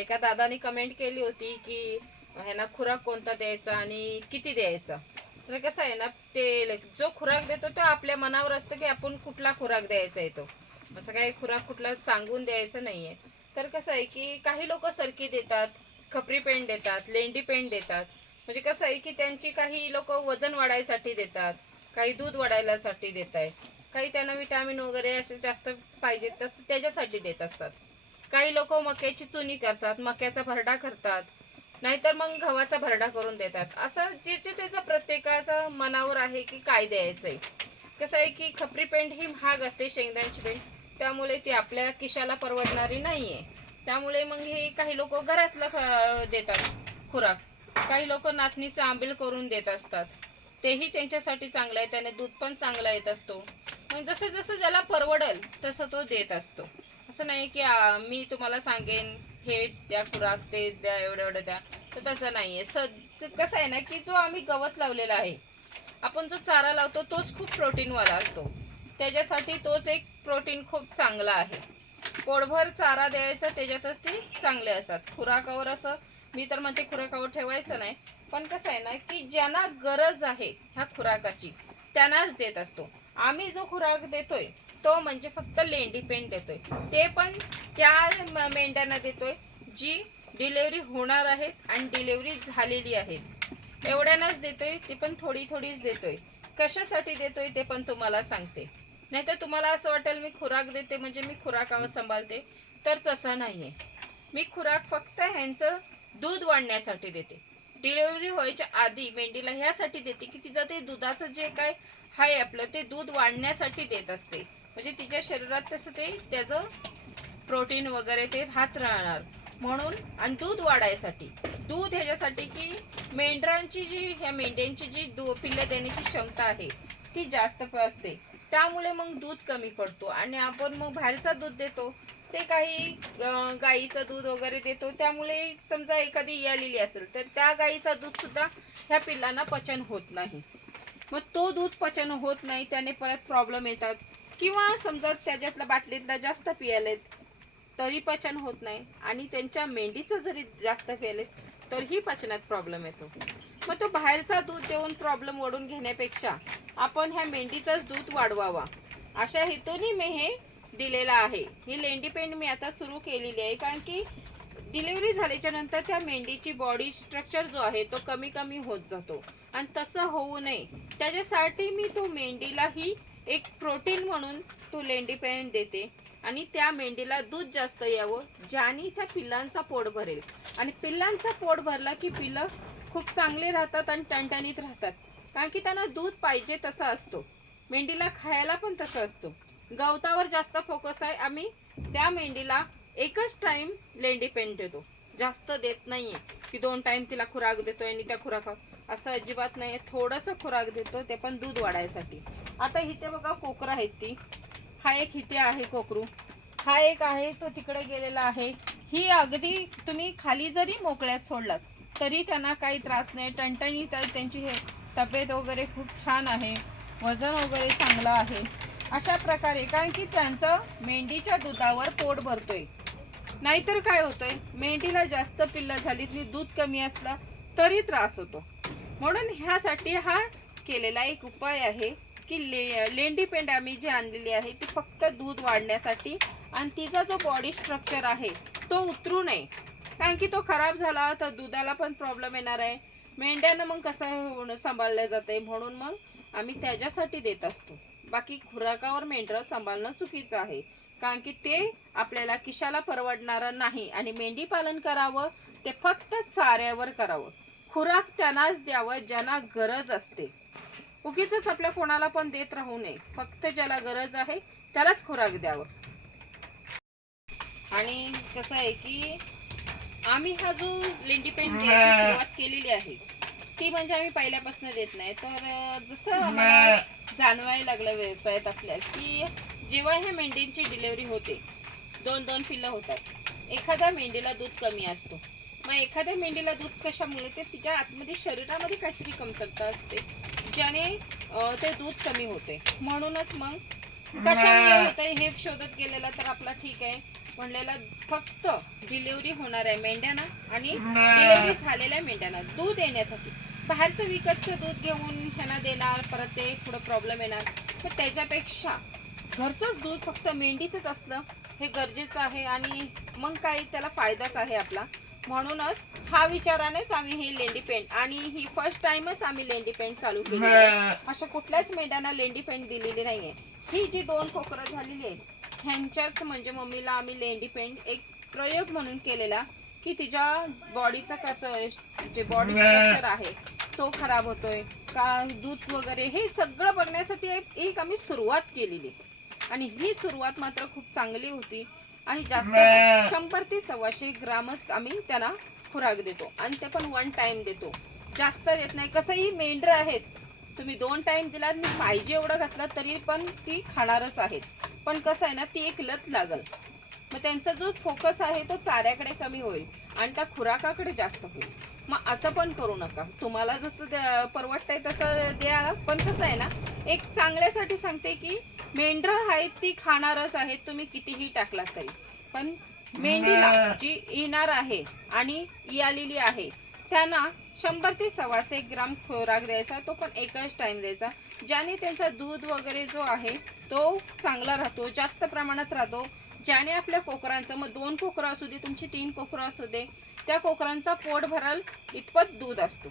एका दादाने कमेंट केली होती की ह्यांना खुराक कोणता द्यायचा आणि किती द्यायचा? तर कसं आहे ना ते जो खुराक देतो तो आपल्या मनावर असतं की आपण कुठला खुराक द्यायचा येतो असं काही खुराक कुठला सांगून द्यायचं नाहीये. तर कसं आहे की काही लोक सरकी देतात खपरी पेंट देतात लेंडी पेंट देतात. म्हणजे कसं आहे की त्यांची काही लोक वजन वाढायसाठी देतात काही दूध वाढायलासाठी देत आहे काही त्यांना विटॅमिन वगैरे असे जास्त पाहिजे तसं त्याच्यासाठी देत असतात. काही लोक मक्याची चुनी करतात मक्याचा भरडा करतात नाहीतर मग गव्हाचा भरडा करून देतात. असं जे जे त्याचं प्रत्येकाचं मनावर आहे की काय द्यायचंय कसं आहे की खपरी पेंट ही महाग असते शेंगदाण्याची पेंट त्यामुळे ती आपल्या किशाला परवडणारी नाही आहे त्यामुळे मग हे काही लोक घरातलं ख- देतात खुराक. काही लोक नाचणीचं आंबील करून देत असतात. तेही त्यांच्यासाठी चांगलं आहे त्याने दूध पण चांगला येत असतो. मग जसं जसं ज्याला परवडल तसं तो देत असतो. असं नाही की मी तुम्हाला सांगेन हेच द्या खुराक तेच द्या एवढं एवढं द्या. तर तसं आहे स कसं आहे ना की जो आम्ही गवत लावलेला आहे आपण जो चारा लावतो तोच खूप प्रोटीनवाला असतो. त्याच्यासाठी तोच एक प्रोटीन खूप चांगला आहे. पोटभर चारा द्यायचा त्याच्यातच ते चांगले असतात. खुराकावर असं मी तर म्हणते खुराकावर ठेवायचं नाही. पण कसं आहे ना की ज्यांना गरज आहे ह्या खुराकाची त्यांनाच देत असतो. आम्ही जो खुराक देतोय तो म्हणजे फक्त लेंडी पेन देतोय. ते पण त्या मेंढ्यांना देतोय जी डिलेवरी होणार आहेत आणि डिलेवरी झालेली आहेत. एवढ्यानंच देतोय ती पण थोडी थोडीच देतोय. कशासाठी देतोय ते पण तुम्हाला सांगते. नाहीतर तुम्हाला असं वाटेल मी खुराक देते म्हणजे मी खुराकावर सांभाळते. तर तसं नाही आहे मी खुराक फक्त ह्यांचं दूध वाढण्यासाठी देते. डिलेवरी व्हायच्या आधी मेंढीला ह्यासाठी देते की तिचं ते दुधाचं जे काय आहे आपलं ते दूध वाढण्यासाठी देत असते. म्हणजे तिच्या शरीरात तसं ते त्याचं प्रोटीन वगैरे ते राहत राहणार. म्हणून आणि दूध वाढायसाठी. दूध ह्याच्यासाठी की मेंढरांची जी ह्या मेंढ्यांची जी दू पिल्लं देण्याची क्षमता आहे ती जास्त असते. त्यामुळे मग दूध कमी पडतो. आणि आपण मग बाहेरचं दूध देतो. ते काही गाईचं दूध वगैरे देतो. त्यामुळे समजा एखादी आलेली असेल तर त्या गाईचा दूध सुद्धा ह्या पिल्लांना पचन होत नाही. मग तो दूध पचन होत नाही त्याने परत प्रॉब्लेम येतात. किंवा समजा त्याच्यातल्या बाटलीतला जास्त पियालेत तरी पचन होत नाही आणि त्यांच्या मेंढीचं जरी जास्त पियालेत तरीही पचनात प्रॉब्लेम येतो. मग तो बाहेरचा दूध देऊन प्रॉब्लेम ओढून घेण्यापेक्षा आपण ह्या मेंढीचाच दूध वाढवावा. अशा हेतूने मी हे दिलेलं आहे. ही लेंडी पेंट मी आता सुरू केलेली आहे कारण की डिलिव्हरी झाल्याच्यानंतर त्या मेंढीची बॉडी स्ट्रक्चर जो आहे तो कमी कमी होत जातो. आणि तसं होऊ नये. त्याच्यासाठी मी तो मेंढीलाही एक प्रोटीन म्हणून तो लेंडी देते आणि त्या मेंढीला दूध जास्त यावं ज्याने त्या पिल्लांचा पोट भरेल. आणि पिल्लांचा पोट भरला की पिल्लं खूप चांगले राहतात आणि टणटणीत राहतात. कारण की त्यांना दूध पाहिजे तसा असतो. मेंढीला खायला पण तसं असतो. गवतावर जास्त फोकस आहे. आम्ही त्या मेंढीला एकच टाईम लेंडीपेंट देतो. जास्त देत नाही आहे की दोन टाईम तिला खुराक देतो आणि त्या खुराका असं अजिबात नाही आहे थोडंसं खुराक देतो ते पण दूध वाढायसाठी. आता इथे बघा कोकर आहेत ती. हा एक इथे आहे कोकरू. हा एक आहे तो तिकडे गेलेला आहे. ही अगदी तुम्ही खाली जरी मोकळ्यात सोडलात तरी त्यांना काही त्रास नाही. टणटणी तर त्यांची हे तब्येत वगैरे खूप छान आहे. वजन वगैरे चांगलं आहे. अशा प्रकारे कारण की त्यांचं मेंढीच्या दुधावर पोट भरतोय. नाहीतर काय होतंय? मेंढीला जास्त पिल्लं झाली ती दूध कमी असला तरी त्रास होतो. म्हणून ह्यासाठी हा केलेला एक उपाय आहे. की ले लेंडी पेंड आम्ही जी आणलेली आहे ती फक्त दूध वाढण्यासाठी आणि तिचा जो बॉडी स्ट्रक्चर आहे तो उतरू नये. कारण की तो खराब झाला तर दुधाला पण प्रॉब्लेम येणार आहे. मेंढ्यानं मग कसं होणं सांभाळलं जाते म्हणून मग आम्ही त्याच्यासाठी देत असतो. बाकी खुराकावर मेंढरं सांभाळणं चुकीचं आहे. कारण की ते आपल्याला किशाला परवडणारं नाही आणि मेंढी पालन करावं ते फक्त चाऱ्यावर करावं. खुराक त्यांनाच द्यावं ज्यांना गरज असते. उगीच आपल्या कोणाला पण देत राहू नये. फक्त ज्याला गरज आहे त्यालाच खुराक द्यावं. आणि कसं आहे की आम्ही हा जो लेंडी पेंट द्यायची सुरुवात केलेली आहे ती म्हणजे आम्ही पहिल्यापासून देत नाही. तर जसं आम्हाला जाणवायला लागलं व्यवसायात आपल्या की जेव्हा ह्या मेंढींची डिलिव्हरी होते दोन दोन पिल्लं होतात. एखाद्या मेंढीला दूध कमी असतो. मग एखाद्या मेंढीला दूध कशामुळे? ते तिच्या आतमध्ये शरीरामध्ये काहीतरी कमतरता असते. ज्याने ते दूध कमी होते. म्हणूनच मग कशामुळे होतंय हे शोधत गेलेलं तर आपला ठीक आहे. म्हणलेला फक्त डिलिव्हरी होणाऱ्या मेंढ्यांना आणि डिलिव्हरी झालेल्या मेंढ्यांना दूध येण्यासाठी. बाहेरचं विकतचं दूध घेऊन त्यांना देणार परत ते पुढं प्रॉब्लेम येणार. तर त्याच्यापेक्षा घरचंच दूध फक्त मेंढीचंच असलं हे गरजेचं आहे आणि मग काही त्याला फायदाच आहे आपला. म्हणूनच हा विचारानेच आम्ही ही लेंडी पेंट आणि ही फर्स्ट टाइमच आम्ही लेंडी पेंट चालू केली आहे. अशा कुठल्याच मेंढ्यांना लेंडी पेंट दिलेली नाहीये. ही जी दोन कोकरं झालेली आहेत ह्यांच्याच म्हणजे मम्मीला आम्ही लेंडी पेंट एक प्रयोग म्हणून केलेला की तिच्या बॉडीचं कसं जे बॉडी स्ट्रक्चर आहे तो खराब होतोय का दूध वगैरे हे सगळं बघण्यासाठी एक एक आम्ही सुरुवात केलेली. आणि ही सुरुवात मात्र खूप चांगली होती. आणि जास्त नाही. शंभर ते सव्वाशे ग्रामच आम्ही त्यांना खुराक देतो. आणि ते पण वन टाइम देतो. जास्त देत नाही. कसंही मेंढरं आहेत. तुम्ही दोन टाइम दिलात मी पाहिजे एवढं घातलं तरी पण ती खाणारच आहेत. पण कसं आहे ना ती एक लत लागल. मग त्यांचा जो फोकस आहे तो चाऱ्याकडे कमी होईल. आणि त्या खुराकाकडे जास्त होईल. मग असं पण करू नका. तुम्हाला जसं द्या- परवडतंय तसं द्या. पण कसं आहे ना एक चांगल्यासाठी सांगते की मेंढरं आहेत ती खाणारच आहेत तुम्ही कितीही टाकला तरी. पण मेंढीला जी येणार आहे आणि आलेली आहे त्यांना शंभर ते सव्वाशे ग्राम खुराक द्यायचा तो पण एकच टाइम द्यायचा. ज्याने त्यांचा दूध वगैरे जो आहे तो चांगला राहतो जास्त प्रमाणात राहतो. ज्याने आपल्या कोकरांचं मग दोन कोकरं असू दे तुमची तीन कोकरं असू दे त्या कोकरांचा पोट भरल इतपत दूध असतो.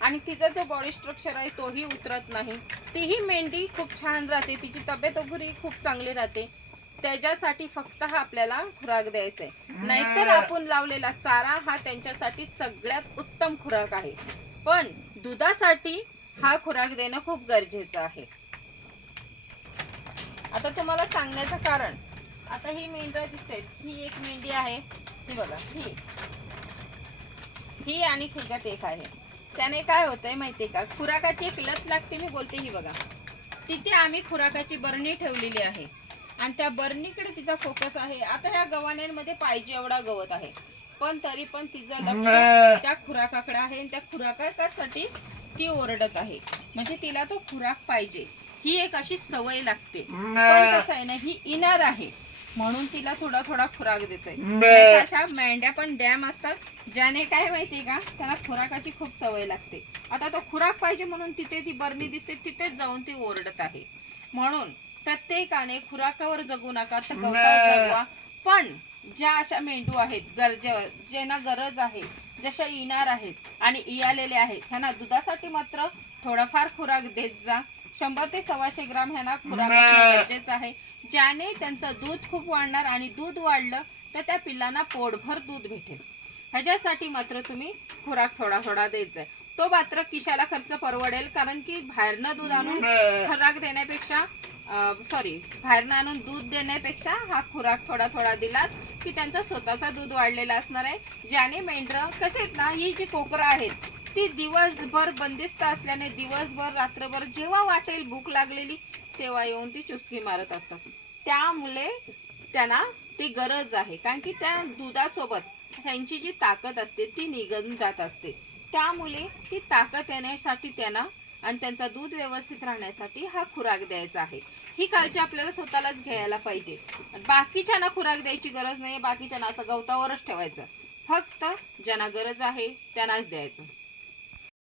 आणि तिचा जो बॉडी स्ट्रक्चर आहे तोही उतरत नाही. तीही मेंढी खूप छान राहते. तिची तब्येत वगैरे खूप चांगली राहते. त्याच्यासाठी फक्त हा आपल्याला खुराक द्यायचा आहे नाहीतर आपण लावलेला चारा हा त्यांच्यासाठी सगळ्यात उत्तम खुराक आहे. पण दुधासाठी हा खुराक देणं खूप गरजेचं आहे. आता तुम्हाला सांगण्याचं कारण आता ही मेंढरं दिसते ही एक मेंढी आहे. ही बघा ही. ही आणि खुर्गात एक आहे. त्याने काय होतंय माहितीये का? खुराकाची एक लत लागते मी बोलते ही बघा. तिथे आम्ही खुराकाची बरणी ठेवलेली आहे. आणि त्या बरणीकडे तिचा फोकस आहे. आता ह्या गव्हाण्यांमध्ये पाहिजे एवढा गवत आहे. पण तरी पण तिचं लक्ष त्या खुराकाकडे आहे आणि त्या खुराकासाठी ती ओरडत आहे. म्हणजे तिला तो खुराक पाहिजे. ही एक अशी सवय लागते. पण कसं आहे ना ही इनर आहे. म्हणून तिला थोडा थोडा खुराक देतोय. नाहीतर अशा मेंढ्या पण डॅम असतात ज्याने काय माहितीये का त्यांना खुराकाची खूप सवय लागते. आता तो खुराक पाहिजे म्हणून तिथे ती बरणी दिसते तिथेच जाऊन ती ओरडत आहे. म्हणून प्रत्येकाने खुराकावर जगू नका तर गवतावर जगवा. पण ज्या अशा मेंढू आहेत गरजे ज्यांना गरज आहे जशा येणार आहेत आणि इयालेले आहेत ह्यांना दुधासाठी मात्र थोडाफार खुराक देत जा. शंभर ते सव्वाशे ग्राम ह्यांना खुराक गरजेचं आहे. ज्याने त्यांचं दूध खूप वाढणार आणि दूध वाढलं तर त्या पिल्लांना पोटभर दूध भेटेल. ह्याच्यासाठी मात्र तुम्ही खुराक थोडा थोडा जा. तो मात्र किशाला खर्च परवडेल कारण की बाहेरनं दूध आणून खुराक देण्यापेक्षा सॉरी बाहेरनं आणून दूध देण्यापेक्षा हा खुराक थोडा थोडा दिलात की त्यांचा स्वतःचा दूध वाढलेला असणार आहे. ज्याने मेंढरं कसे आहेत ना ही जी कोकरं आहेत ती दिवसभर बंदिस्त असल्याने दिवसभर रात्रभर जेव्हा वाटेल भूक लागलेली तेव्हा येऊन ती चुस्की मारत असतात. त्यामुळे त्यांना ती गरज आहे. कारण की त्या दुधासोबत त्यांची जी ताकद असते ती निघून जात असते. त्यामुळे ती ताकद येण्यासाठी त्यांना आणि त्यांचा दूध व्यवस्थित राहण्यासाठी हा खुराक द्यायचा आहे. ही काळजी आपल्याला स्वतःलाच घ्यायला पाहिजे. बाकीच्यांना खुराक द्यायची गरज नाही बाकीच्यांना असं गवतावरच ठेवायचं. फक्त ज्यांना गरज आहे त्यांनाच द्यायचं.